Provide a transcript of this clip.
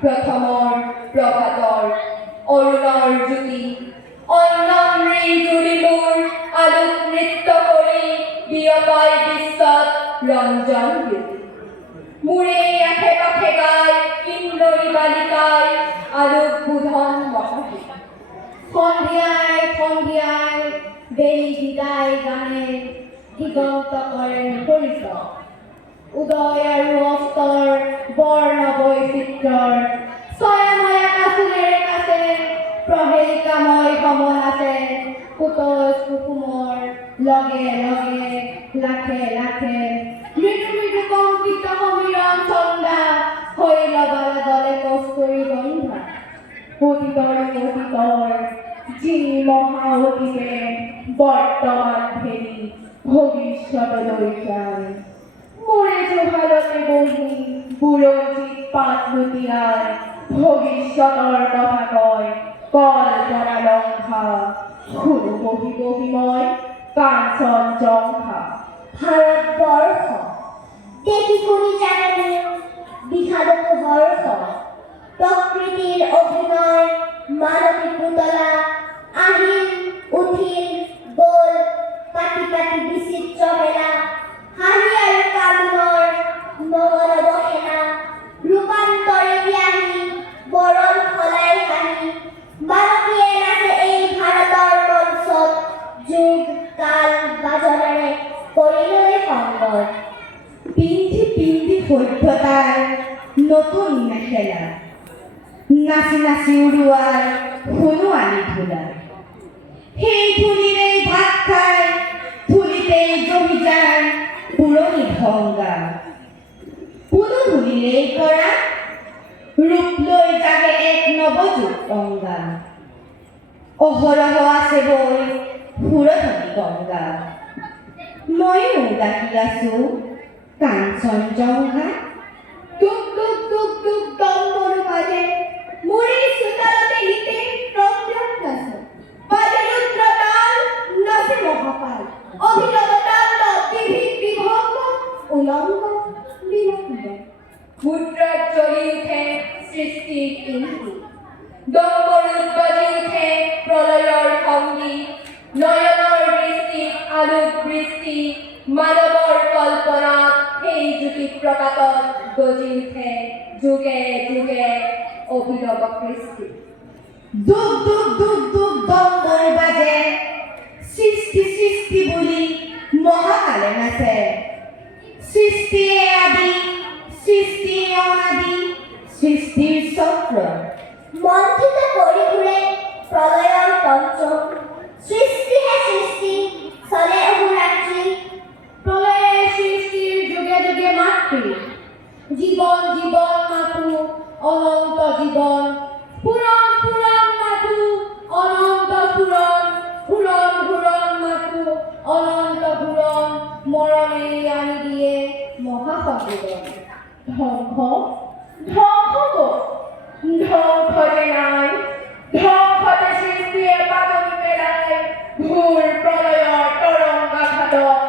প্ৰথমৰ প্ৰভাতৰ অৰুণৰ জ্যোতি অন্নমৃ জুৰি মোৰ আলোক নৃত্য কৰি বিয়পাই বিশ্বত ৰঞ্জন জ্যোতি মোৰে আশে পাশে গাই ইন্দ্ৰৰী বালিকাই আলোক বোধন মহাবী সন্ধিয়াই সন্ধিয়াই বেলি বিদায় গানে দিগন্ত কৰে পৰিচয় উদয় আৰু অস্তৰ বৰ্ণ বৈচিত্ৰৰ ছয়াময় আকাশেৰে কাছে প্ৰহেলিকাময় ভ্ৰমণ আছে কুটজ কুকুমৰ লগে লগে লাখে লাখে মৃদু মৃদু কংকিত সমীৰণ চন্দা শৈলবালা দলে কস্তুৰী গন্ধা অতীতৰ অতীতৰ যি মহা অতীতে বৰ্তমান ভেলি ভৱিষ্যতলৈ যায় মোৰে জোহালতে বহি বুৰঞ্জীত পাত লুটিয়াই ভৱিষ্যতৰ কথা কয় কল্পনা লংঘা শুনো বহি বহি মই কাঞ্চন জংঘা ভাৰতবৰ্ষ দেখি শুনি জাননী বিষাদত হৰ্ষ প্ৰকৃতিৰ অভিনয় মানৱী পুতলা আহিল উঠিল গ'ল কাটি কাটি বিচিত্ৰ মেলা হাঁহি আৰু কান্দোনৰ নৱনৱ সেনা ৰূপান্তৰে ব্যাহী বৰণ সলাই হাঁহি মানৱীয়ে নাচে এই ভাৰতৰ মঞ্চত যুগ কাল বাজনাৰে কৰিলৈ সংগত পিন্ধি পিন্ধি সভ্যতাৰ নতুন মেখেলা নাচি নাচি উৰুৱাই শুনো আনি ধূলাই সেই ধূলিৰেই ভাত খাই ধূলিতেই জমি যায় পুৰণি ভংগা কোনো ধূলিৰেই কৰা ৰূপ লৈ জাগে এক নৱযুগ গংগা অহৰহ আছে বৈ সুৰধনী গংগা ময়ো ডাকি আছো কাঞ্চন জংঘা টুক টুক টুক টুক দম্বৰু বাজে মোৰে চোতালতে হিতে প্ৰত্যক নাচে বাজে ৰুদ্ৰতাল নাচে মহাকাল অভিনৱ তাণ্ড বিভীত বিভঙ্গ উলংগ বিলম্ব মুদ্ৰাত জ্বলি উঠে সৃষ্টিৰ ইন্ধি দম্বৰুত বাজি উঠে প্ৰলয়ৰ সংগীত নয়নৰ দৃষ্টিত আলোক বৃষ্টি মানৱৰ কল্পনাত সেই জ্যোতি প্ৰকাশত গজি উঠে যুগে যুগে অভিনৱ কৃষ্টি দুখ দুখ দুখ দুখ দম্বৰ বাজে সৃষ্টি সৃষ্টি বুলি মহাকালে নাচে সৃষ্টিয়ে আদি সৃষ্টিয়ে অনাদি সৃষ্টিৰ চক্ৰ মন্থিত কৰি ঘূৰে প্ৰলয়ৰ তন্ত্ৰ সৃষ্টিহে সৃষ্টি চলে অহোৰাত্ৰি প্ৰলয়ে সৃষ্টিৰ যুগে যুগে মাতৃ জীৱন জীৱন মাথো অনন্ত জীৱন পুৰণ পুৰণ মাথো অনন্ত পুৰণ পুৰণ পুৰণ মাথো অনন্ত পুৰণ মৰণে আনি দিয়ে মহাসংগীতন ধ্বংস ধ্বংস ধ্বংস যে নাই ধ্বংসতে সৃষ্টিয়ে পাতনি পেলায় ঘূৰ প্ৰলয়ৰ তৰংগাঘাতত